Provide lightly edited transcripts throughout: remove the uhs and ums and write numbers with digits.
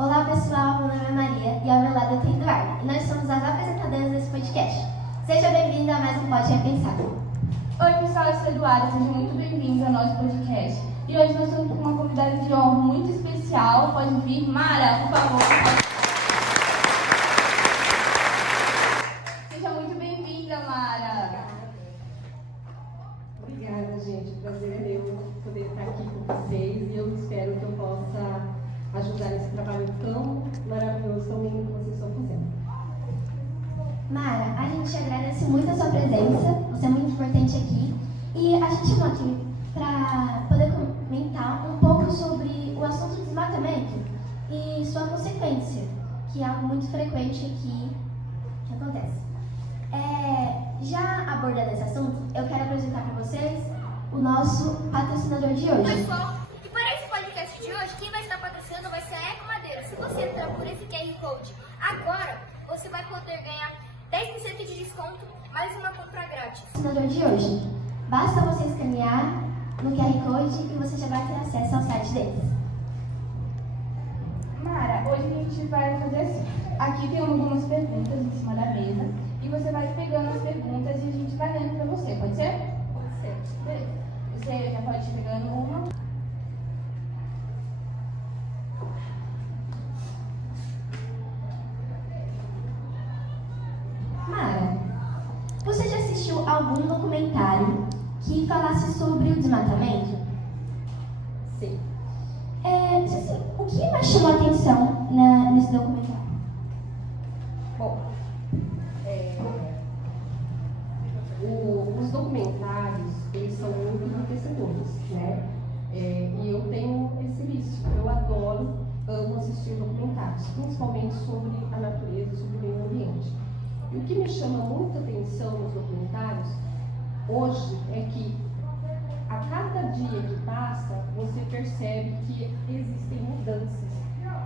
Olá pessoal, meu nome é Maria e ao meu lado eu tenho Eduardo e nós somos as apresentadoras desse podcast. Seja bem-vindo a mais um Pode Repensar. Oi pessoal, eu sou Eduardo, sejam muito bem-vindos ao nosso podcast. E hoje nós estamos com uma convidada de honra muito especial. Pode vir, Mara, por favor. Seja muito bem-vinda, Mara. Obrigada, gente. O prazer é meu poder estar aqui com vocês e eu espero que eu possa ajudar nesse trabalho tão maravilhoso, tão lindo que vocês estão fazendo. Mara, a gente agradece muito a sua presença, você é muito importante aqui e a gente chamou aqui para poder comentar um pouco sobre o assunto do desmatamento e sua consequência, que é algo muito frequente aqui que acontece. Já abordando esse assunto, eu quero apresentar para vocês o nosso patrocinador de hoje. Pessoal, e para esse podcast de hoje, quem vai estar patrocinando vai ser a Eco Madeira. Se você entrar por esse QR Code agora, você vai poder ganhar 10% de desconto, mais uma compra grátis. Patrocinador de hoje. Basta você escanear no QR Code e você já vai ter acesso ao site deles. Mara, hoje a gente vai fazer assim. Aqui tem algumas perguntas em cima da mesa e você vai pegando as perguntas e a gente vai lendo para você, pode ser? Pode ser. Beleza. Você já pode ir pegando uma. Mara, você já assistiu algum documentário que falasse sobre o desmatamento? Sim. O que mais chamou a atenção nesse documentário? Bom, os documentários, eles são muito enriquecedores, né? E eu tenho esse vício. Eu amo assistir documentários, principalmente sobre a natureza, sobre o meio ambiente. E o que me chama muita atenção nos documentários hoje é que a cada dia que passa, você percebe que existem mudanças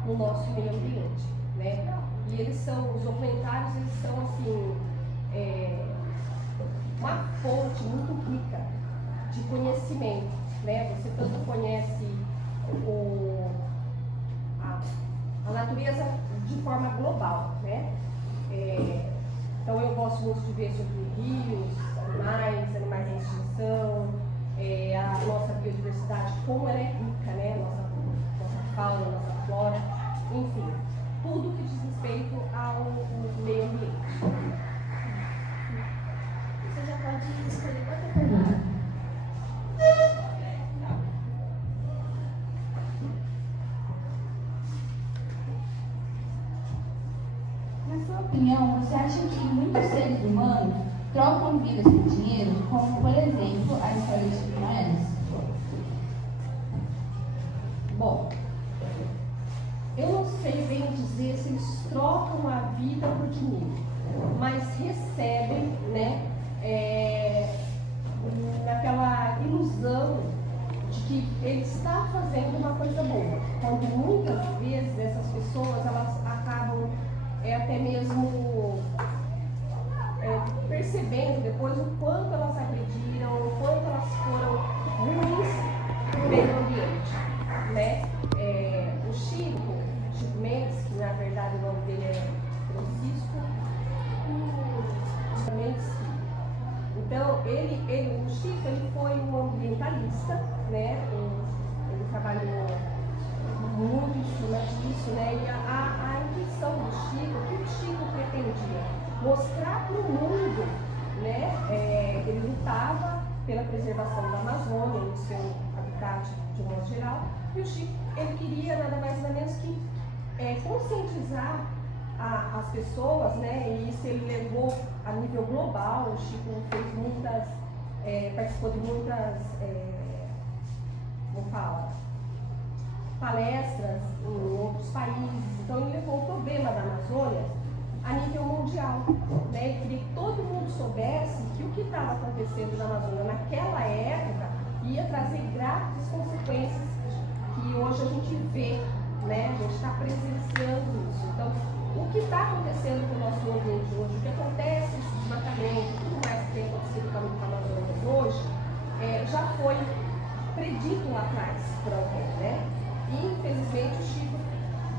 no nosso meio ambiente, né? E os documentários, eles são assim, uma fonte muito rica de conhecimento, né? Você tanto conhece a natureza de forma global, né? Então eu gosto muito de ver sobre rios, animais em extinção, a nossa biodiversidade, como ela é rica, né? Nossa fauna, nossa flora, enfim, tudo que diz respeito ao meio ambiente. Você já pode escolher outra pergunta. Na sua opinião, você acha que muitos seres humanos trocam vidas por dinheiro, como por exemplo a história de Chico Moedas? Bom, eu não sei bem dizer se eles trocam a vida por dinheiro, mas recebem, né, naquela ilusão de que ele está fazendo uma coisa boa, quando muitas vezes essas pessoas elas acabam até mesmo percebendo depois o quanto elas agrediram, o quanto elas foram ruins para o meio ambiente, né? O Chico Mendes, que na verdade o nome dele é Francisco Mendes. Então, o Chico, ele foi um ambientalista, né? Ele trabalhou muito em cima disso, né? E a intenção do Chico, o que o Chico pretendia? Mostrar para o mundo, né? Ele lutava pela preservação da Amazônia, no seu habitat de um modo geral, e o Chico, ele queria nada mais nada menos que conscientizar as pessoas, né? E isso ele levou a nível global. O Chico fez participou de muitas, palestras em outros países. Então ele levou o problema da Amazônia a nível mundial, né? Ele queria que todo mundo soubesse que o que estava acontecendo na Amazônia naquela época ia trazer graves consequências que hoje a gente vê, né? A gente está presenciando isso. Então, o que está acontecendo com o nosso meio ambiente hoje, o que acontece, esse desmatamento, tudo mais que tem acontecido com a Amazônia hoje, já foi predito lá atrás por alguém, né? E infelizmente o Chico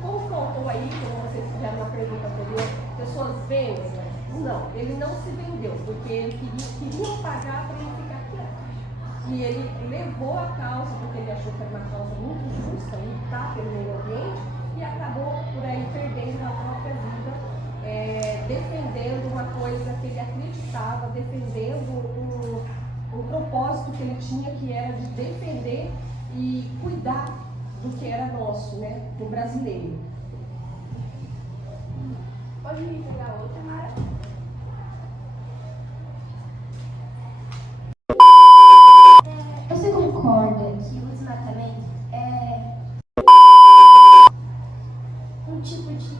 confrontou aí, como vocês fizeram na pergunta anterior, pessoas vendem? Não, ele não se vendeu, porque ele queria pagar para ele ficar quieto. E ele levou a causa, porque ele achou que era uma causa muito justa, lutar pelo meio ambiente, e acabou por aí perdendo a própria vida, defendendo uma coisa que ele acreditava, defendendo um propósito que ele tinha, que era de defender e cuidar do que era nosso, né, do brasileiro. Pode me pegar outra, Mara? Você concorda que o desmatamento é um tipo de...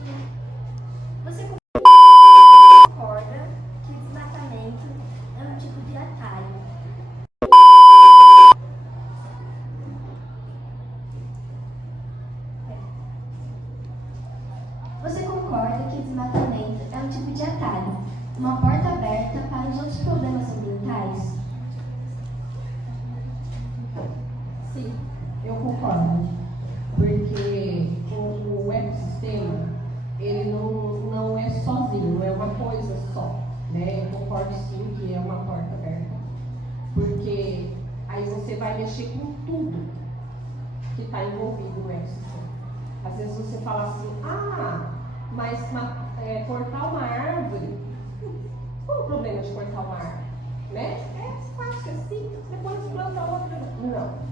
Você concorda que o desmatamento é um tipo de atalho? Você concorda que o desmatamento é um tipo de atalho, uma porta aberta para os outros problemas ambientais? Sim, eu concordo, porque o ecossistema, ele não é sozinho, não é uma coisa só, né? Eu concordo sim que é uma porta aberta, porque aí você vai mexer com tudo que está envolvido no ecossistema. Às vezes você fala assim, mas cortar uma árvore, qual o problema de cortar uma árvore? Né? É fácil, é simples, depois planta outra. Não.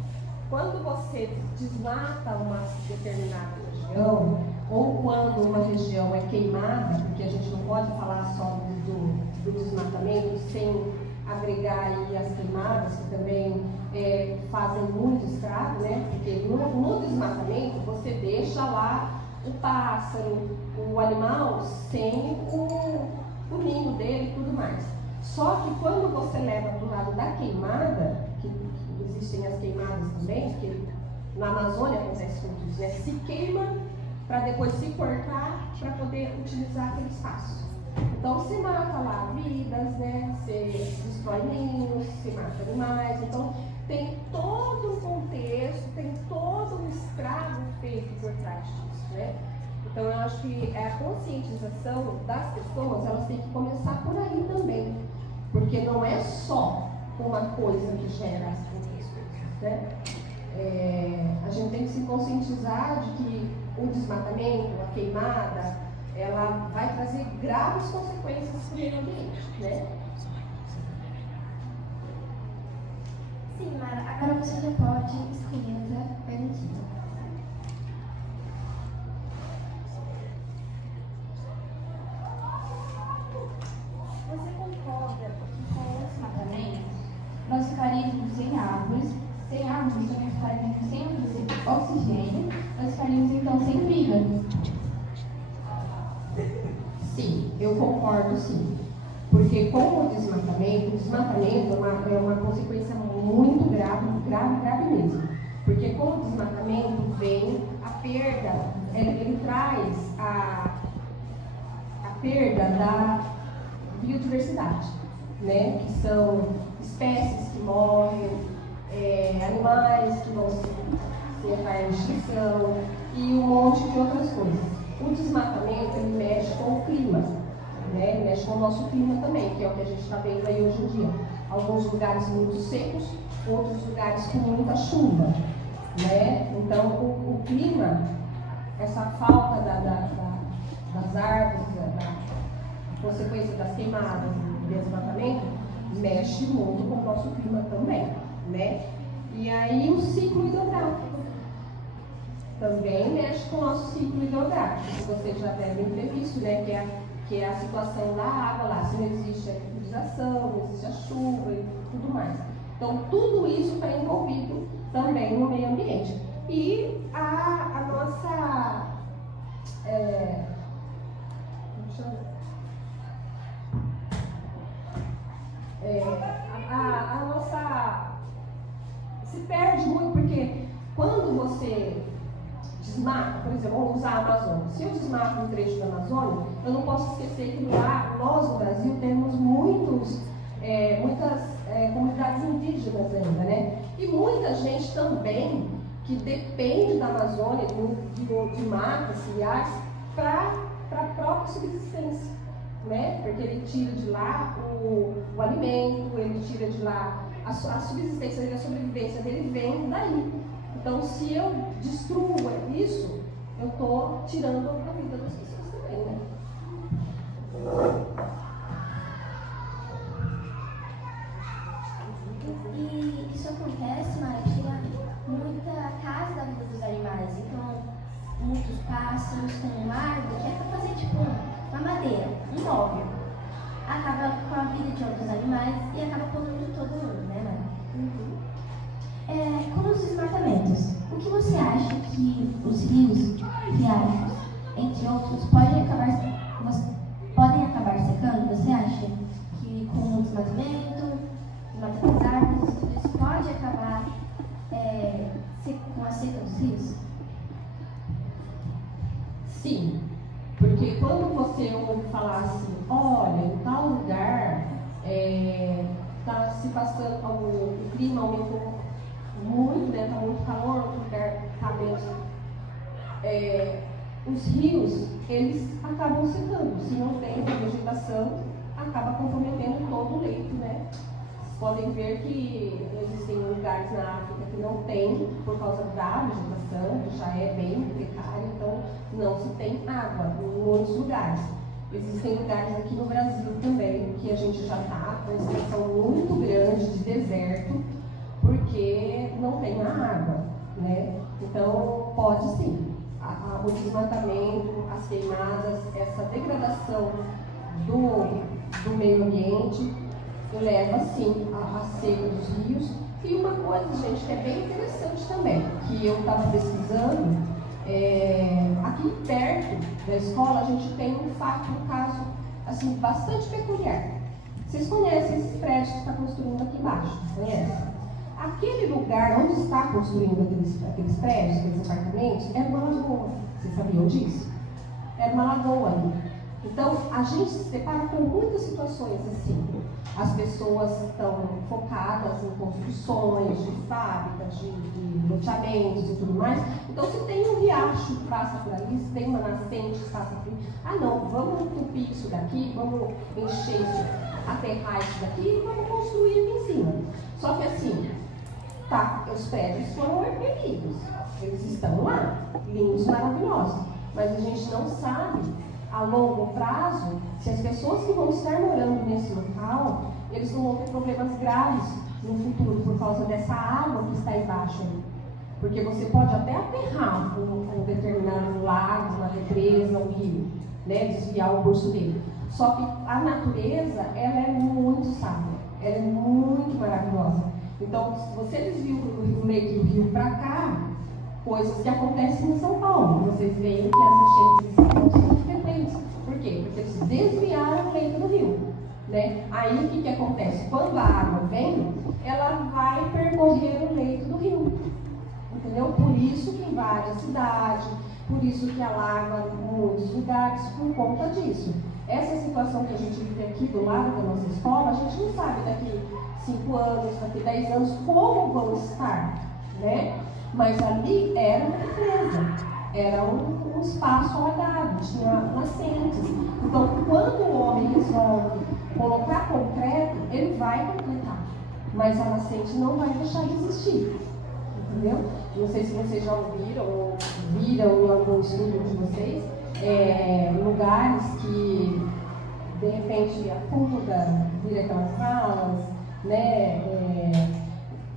Quando você desmata uma determinada região, ou quando uma região é queimada, porque a gente não pode falar só do desmatamento sem agregar aí as queimadas, que também fazem muito estrago, né? Porque no desmatamento você deixa lá o pássaro, o animal sem o ninho dele e tudo mais. Só que quando você leva para o lado da queimada, que existem as queimadas também, porque na Amazônia acontece muito isso, né? Se queima para depois se cortar para poder utilizar aquele espaço. Então se mata lá vidas, né? Se destrói ninhos, se mata animais. Então tem todo um contexto, tem todo um estrago feito por trás disso, né? Então eu acho que a conscientização das pessoas, elas têm que começar por aí também. Porque não é só uma coisa que gera as coisas, né? A gente tem que se conscientizar de que o desmatamento, a queimada, ela vai trazer graves consequências para o meio ambiente, né? Sim, Mara, agora você já pode escolher outra perguntinha. Você concorda que com o desmatamento nós ficaríamos sem árvores também ficaríamos sem oxigênio, nós ficaríamos então sem vida? Sim, eu concordo sim. Porque com o desmatamento é uma consequência muito grave mesmo. Porque com o desmatamento vem a perda, ele traz a perda da biodiversidade, né? Que são espécies que morrem, animais que vão se entrar em extinção e um monte de outras coisas. O desmatamento, ele mexe com o clima, né? Ele mexe com o nosso clima também, que é o que a gente está vendo aí hoje em dia. Alguns lugares muito secos, outros lugares com muita chuva, né? Então, o clima, essa falta das árvores, a consequência das queimadas e do desmatamento, mexe muito com o nosso clima também, né? E aí o ciclo hidrográfico também mexe com o nosso ciclo hidrográfico, que vocês já devem ter visto, né? Que é a situação da água lá, se não existe a liquidização, não existe a chuva e tudo mais. Então, tudo isso está envolvido também no meio ambiente. E a nossa... a nossa... se perde muito, porque quando você desmata, por exemplo, vamos usar a Amazônia. Se eu desmato um trecho da Amazônia, eu não posso esquecer que lá, nós no Brasil, temos muitas comunidades indígenas ainda, né? E muita gente também que depende da Amazônia, de matas, ciliares, para a própria subsistência, né? Porque ele tira de lá o alimento, ele tira de lá a subsistência dele, a sobrevivência dele vem daí. Então, se eu destruo isso, eu estou tirando a vida das pessoas também, né? E isso acontece, Mara, tira muita casa da vida dos animais. Então, muitos pássaros com uma árvore que é para fazer tipo uma madeira, um móvel. Acaba com a vida de outros animais e acaba poluindo todo mundo, né, Mara? Como os desmatamentos, o que você acha que os rios, riachos, entre outros, podem acabar secando? Você acha que com o desmatamento, desmatando as árvores, tudo isso pode acabar com a seca dos rios? Sim, porque quando você ouve falar assim, olha, em tal lugar está se passando, o clima aumentou muito, né? Está muito calor, outro lugar está menos. Os rios, eles acabam secando. Se não tem vegetação, acaba comprometendo todo o leito, né? Vocês podem ver que existem lugares na África que não tem, por causa da vegetação, que já é bem precária, então não se tem água em muitos lugares. Existem lugares aqui no Brasil também, que a gente já está com uma extensão muito grande de deserto, porque não tem a água, né? Então, pode sim. O desmatamento, as queimadas, essa degradação do meio ambiente leva sim à seca dos rios. E uma coisa, gente, que é bem interessante também, que eu estava pesquisando, aqui perto da escola a gente tem um caso assim, bastante peculiar. Vocês conhecem esses prédios que está construindo aqui embaixo? Conhecem? Aquele lugar onde está construindo aqueles prédios, aqueles apartamentos, era uma lagoa. Vocês sabiam disso? Era uma lagoa ali. Então, a gente se depara com muitas situações assim. As pessoas estão focadas em construções, de fábricas, de loteamentos e tudo mais. Então, se tem um riacho que passa por ali, se tem uma nascente que passa por ali, não, vamos entupir isso daqui, vamos encher isso, aterrar isso daqui e vamos construir aqui em cima. Só que assim, os prédios foram erguidos, eles estão lá, lindos, maravilhosos, mas a gente não sabe a longo prazo se as pessoas que vão estar morando nesse local, eles não vão ter problemas graves no futuro por causa dessa água que está embaixo ali. Porque você pode até aterrar um determinado lago, uma represa, um rio, né, desviar o curso dele. Só que a natureza, ela é muito sábia, ela é muito maravilhosa. Então, se você desvia o leito do rio para cá, coisas que acontecem em São Paulo, vocês veem que as enchentes em São Paulo são muito frequentes. Por quê? Porque eles desviaram o leito do rio, né? Aí, o que acontece? Quando a água vem, ela vai percorrer o leito do rio, entendeu? Por isso que invade a cidade, por isso que alaga muitos lugares, por conta disso. Essa situação que a gente vive aqui do lado da nossa escola, a gente não sabe daqui 5 anos, daqui 10 anos, como vão estar, né? Mas ali era uma represa, era um espaço alagado, tinha nascentes. Então, quando o homem resolve colocar concreto, ele vai completar, mas a nascente não vai deixar de existir, entendeu? Não sei se vocês já ouviram ou viram em algum estudo de vocês, lugares que de repente afunda, vira aquelas valas, né?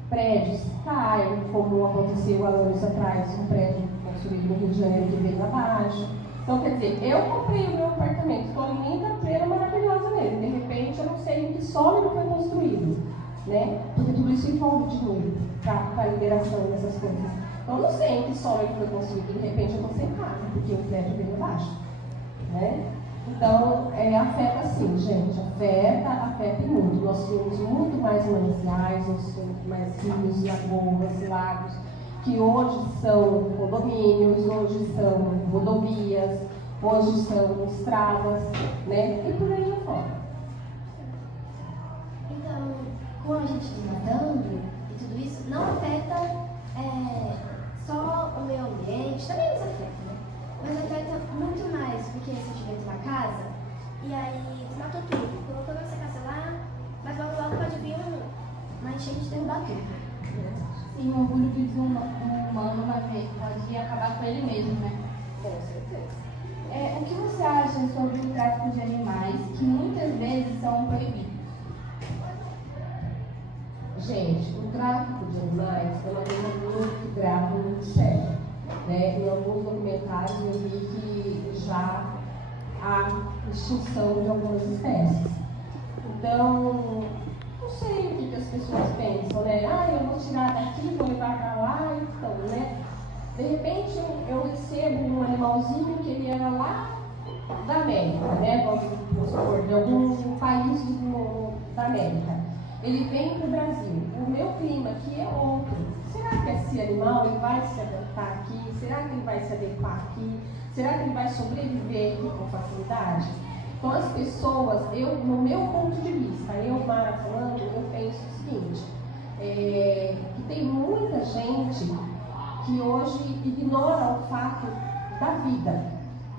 Prédios caem, como aconteceu há anos atrás, um prédio construído no Rio de Janeiro que veio abaixo. Então, quer dizer, eu comprei o meu apartamento, estou em linda, plena, maravilhosa nele. De repente, eu não sei em que solo ele foi construído, né? Porque tudo isso envolve dinheiro para a liberação dessas coisas. Então, eu não sei em que solo ele foi construído. De repente, eu estou sem casa, porque o prédio veio abaixo, né? Então, afeta sim, gente, afeta muito. Nós temos muito mais mananciais, nós temos mais rios, lagoas, lagos, que hoje são condomínios, hoje são rodovias, hoje são estradas, né? E por aí afora. Então, com a gente desmatando e tudo isso, não afeta Sim, o orgulho do humano pode acabar com ele mesmo, né? Com certeza. O que você acha sobre o tráfico de animais, que muitas vezes são proibidos? Gente, o tráfico de animais é uma coisa muito grave, muito séria. Né? Em alguns documentários eu vi que já há extinção de algumas espécies. Então, não sei o que as pessoas pensam, né? Eu vou tirar daqui, vou levar para lá, então, né? De repente eu recebo um animalzinho que ele era lá da América, né? Vamos supor, de algum país da América. Ele vem para o Brasil. O meu clima aqui é outro. Será que esse animal ele vai se adaptar aqui? Será que ele vai se adequar aqui? Será que ele vai sobreviver aqui com facilidade? Então as pessoas, no meu ponto de vista, Mara falando, eu penso o seguinte, que tem muita gente que hoje ignora o fato da vida,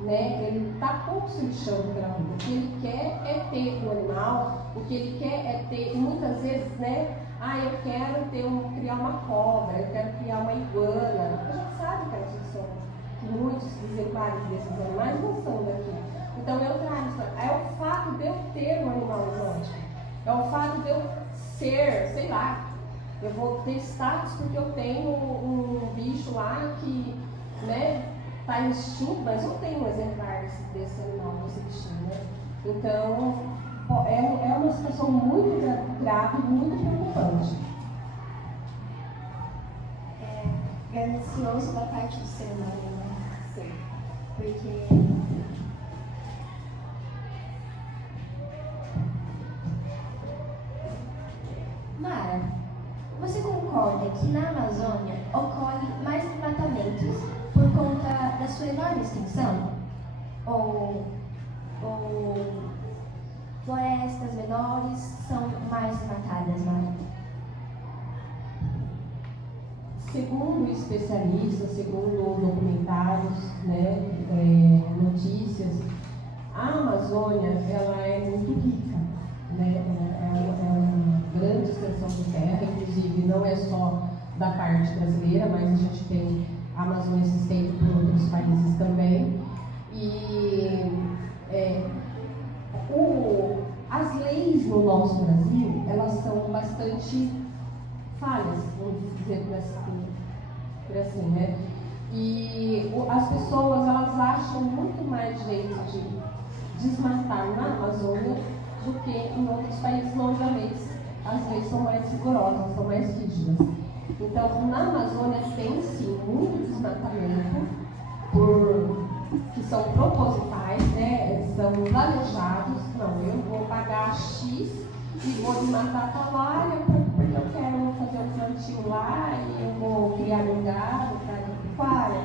né? Ele está pouco se lixando pela vida. O que ele quer é ter um animal, o que ele quer é ter, e muitas vezes, né? Eu quero criar uma cobra, eu quero criar uma iguana. A gente sabe que elas são, que muitos exemplares desses animais não são daqui. Então eu trago isso. É o fato de eu ter um animal exótico. É o fato de eu ser, sei lá, eu vou ter status porque eu tenho um bicho lá que, né, está em extinto, mas eu tenho um exemplar desse animal, desse bichinho, né? Então, é uma situação muito grave, muito preocupante. É ganancioso da parte do ser humano, né? Sim. Porque Mara, você concorda que na Amazônia ocorre mais desmatamentos por conta da sua enorme extensão? Ou florestas menores são mais desmatadas, Mara? Segundo especialistas, segundo documentários, né, notícias, a Amazônia ela é muito rica, né? É uma grande extensão de terra, inclusive não é só da parte brasileira, mas a gente tem a Amazônia se estende por outros países também. E as leis no nosso Brasil, elas são bastante falhas, vamos dizer por assim, né? E as pessoas, elas acham muito mais jeito de desmatar na Amazônia do que em outros países onde as leis são mais rigorosas, são mais rígidas. Então, na Amazônia tem sim muito desmatamento que são propositais, né? São planejados. Não, eu vou pagar X e vou desmatar tal área porque eu quero fazer um plantio lá e eu vou criar um gado para pecuária,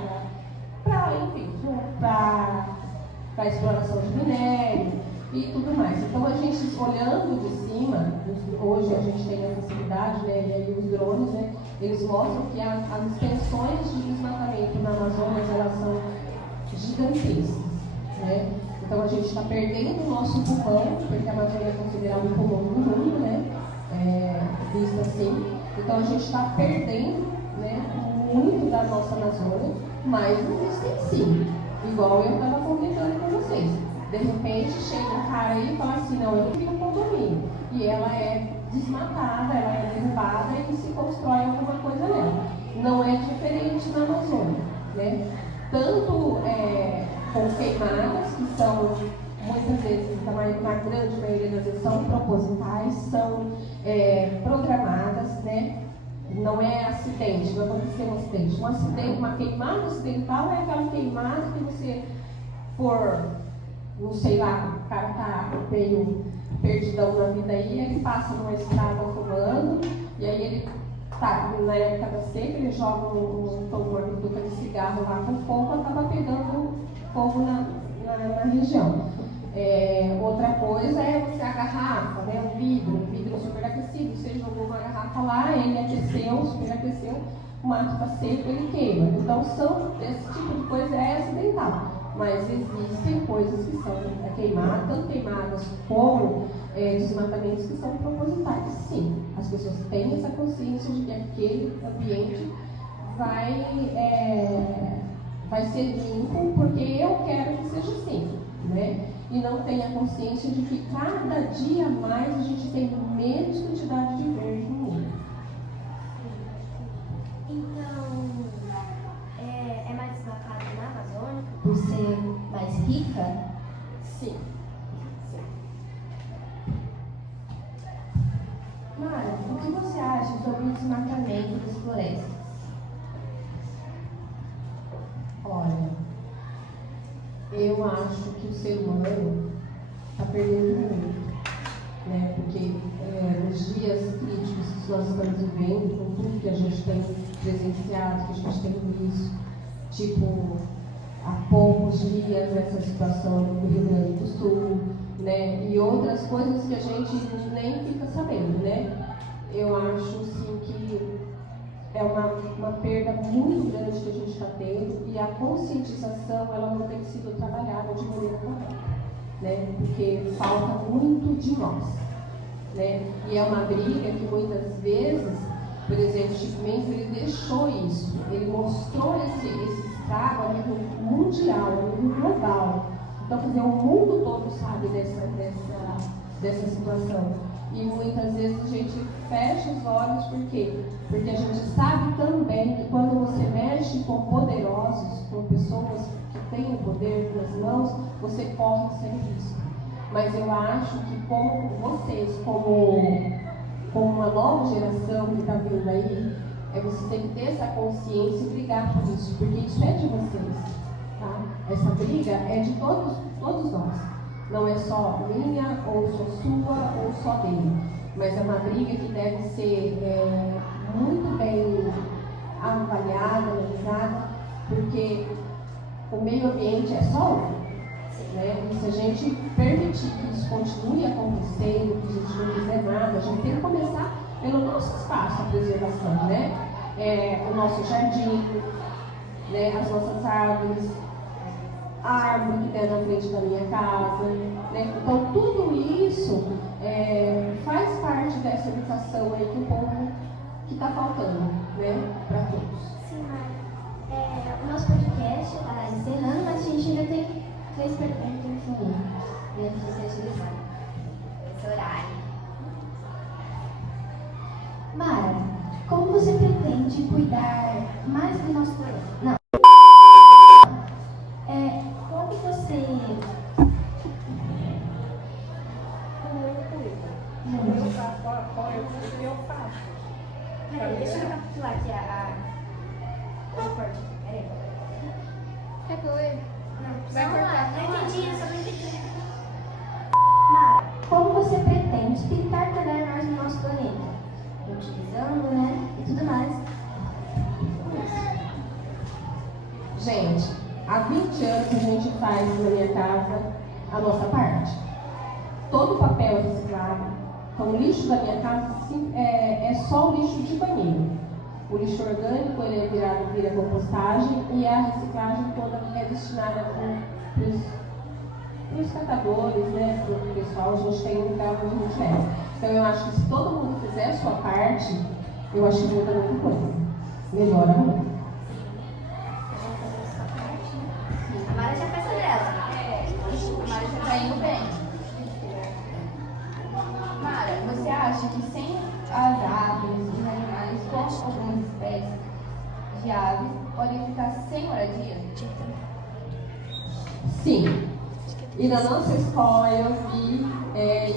para exploração de minério e tudo mais. Então, a gente olhando de cima, hoje a gente tem a facilidade, né, e aí os drones, né, eles mostram que as extensões de desmatamento na Amazônia, elas são gigantescas, né? Então, a gente está perdendo o nosso pulmão, porque a Amazônia é considerada o pulmão do mundo, né, visto assim. Então, a gente está perdendo, né, muito da nossa Amazônia, mas existem sim, igual eu estava comentando com vocês. De repente chega um cara aí e fala assim, não, eu queria um condomínio. E ela é desmatada, ela é derrubada e se constrói alguma coisa nela. Não é diferente na Amazônia, né? Tanto com queimadas, que são muitas vezes, na grande maioria das vezes, são propositais, são programadas, né? Não é acidente, não aconteceu um acidente. Uma queimada acidental é aquela queimada que você, não sei lá, o cara tá meio perdidão na vida aí, ele passa numa estrada fumando, e aí ele tá, na época da seca, ele joga uma bituca de cigarro lá com fogo, acaba pegando fogo na região. Outra coisa é você a garrafa, né, o vidro superaquecido, você jogou uma garrafa lá, ele aqueceu, superaqueceu, o mato está seco, ele queima. Então, esse tipo de coisa é acidental. mas existem coisas que são queimadas, tanto queimadas como desmatamentos que são propositais. Sim, as pessoas têm essa consciência de que aquele ambiente vai ser limpo porque eu quero que seja assim, né? E não tem a consciência de que cada dia mais a gente tem menos quantidade de verde no mundo. Então, é mais desmatado na Amazônia por ser mais rica? Sim. Mara, o que você acha sobre o desmatamento das florestas? Olha, eu acho que o ser humano está perdendo muito, né? Porque nos dias críticos que nós estamos vivendo, com tudo que a gente tem presenciado, que a gente tem visto, tipo, há poucos dias essa situação do Rio Grande do Sul, né? E outras coisas que a gente nem fica sabendo, né? Eu acho, sim, que é uma perda muito grande que a gente está tendo e a conscientização ela não tem sido trabalhada de maneira correta, né? Porque falta muito de nós, né? E é uma briga que muitas vezes, por exemplo, Chico Mendes, ele deixou isso, ele mostrou esse estrago a nível mundial, a nível global. Então, quer dizer, o mundo todo sabe dessa situação. E muitas vezes a gente fecha os olhos, por quê? Porque a gente sabe também que quando você mexe com poderosos, com pessoas que têm o poder nas mãos, você corre um sério risco. Mas eu acho que como vocês, como uma nova geração que está vindo aí, você tem que ter essa consciência e brigar por isso, porque isso é de vocês, tá? Essa briga é de todos nós. Não é só minha, ou só sua, ou só dele. Mas é uma briga que deve ser muito bem avaliada, analisada, porque o meio ambiente é só um, né? E se a gente permitir que isso continue acontecendo, que a gente não fizer nada, a gente tem que começar pelo nosso espaço, a preservação, né? O nosso jardim, né? As nossas árvores, a árvore que tem na frente da minha casa, né? Então tudo isso faz parte dessa educação aí que o povo que está faltando, né? Para todos. Sim, Mara. O nosso podcast está encerrando, mas a gente ainda tem 3 perguntas dentro desse horário. Mara, como você pretende cuidar mais do nosso planeta? Não. Como você... Eu faço. Peraí, deixa eu recapitular aqui o corte. Peraí. Quer que eu leia? Vai cortar. Não entendi, eu só não entendi. Mara, como você pretende tentar cuidar mais do nosso planeta? Utilizando, né? E tudo mais. Gente, há 20 anos a gente faz na minha casa a nossa parte. Todo o papel reciclado. Então, o lixo da minha casa é só o lixo de banheiro. O lixo orgânico ele vira compostagem e a reciclagem toda é destinada para os catadores, né, para o pessoal. A gente tem um lugar onde a gente leva. Então, eu acho que se todo mundo fizer a sua parte, eu acho que muda muita coisa. Melhora muito. A Mara já fez a dela. A Mara já está indo bem. Mara, você acha que sem as aves, os animais, como algumas espécies de aves, podem ficar sem moradia? Sim. E na nossa escola eu vi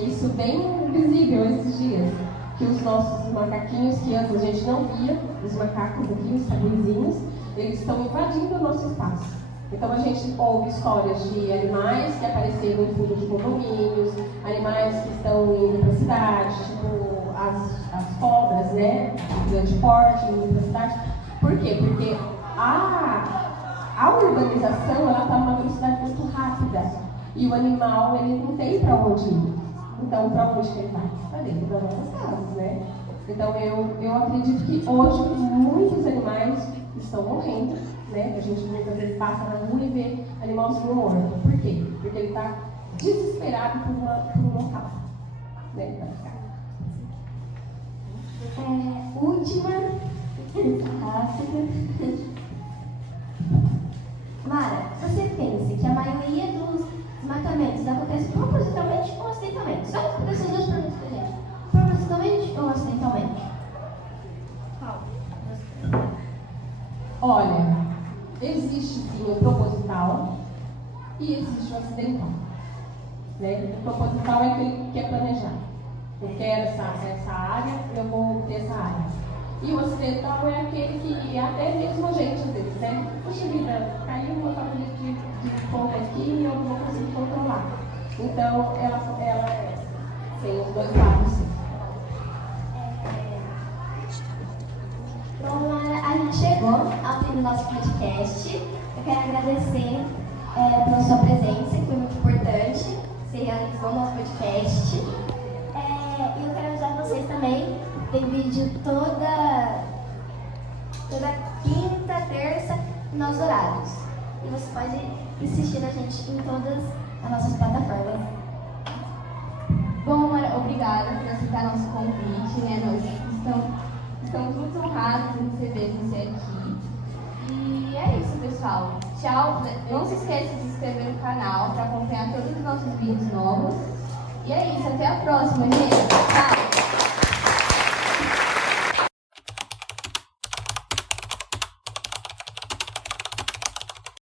isso bem visível esses dias. Que os nossos macaquinhos, que antes a gente não via, os macacos aqui, os saguizinhos, eles estão invadindo o nosso espaço. Então a gente ouve histórias de animais que apareceram em fundo de condomínios, animais que estão indo para a cidade, tipo as cobras, né, de grande porte, indo para a cidade. Por quê? Porque a urbanização ela está numa velocidade muito rápida e o animal ele não tem para onde ir. Então, para onde que ele vai? Para dentro das nossas casas, né? Então, eu acredito que hoje muitos animais estão morrendo, né? A gente muitas vezes ele passa na rua e vê animalzinho morto. Por quê? Porque ele está desesperado por um local. Né? Última, rápida. Mara, você pensa que a maioria dos desmatamentos acontece propositalmente ou acidentalmente? Só responder essas duas perguntas pra gente. Propositalmente ou acidentalmente? Olha, existe sim o proposital e existe o acidental. Né? O proposital é aquele que quer planejar. Eu quero essa área, eu vou ter essa área. E o acidental é aquele que até mesmo a gente, às vezes, né? Poxa vida, caiu uma família de fogo aqui e eu não vou conseguir controlar. Então, ela tem os dois lados, sim. Bom, Mara, a gente chegou ao fim do nosso podcast. Eu quero agradecer pela sua presença, que foi muito importante. Você realizou o nosso podcast. E eu quero avisar vocês também, tem vídeo toda quinta, terça, nos nossos horários. E você pode assistir a gente em todas as nossas plataformas. Bom, Mara, obrigada por aceitar nosso convite, né? Nós estamos muito honrados em receber você aqui. E é isso, pessoal. Tchau. Não se esqueça de se inscrever no canal para acompanhar todos os nossos vídeos novos. E é isso, até a próxima, gente. Tchau.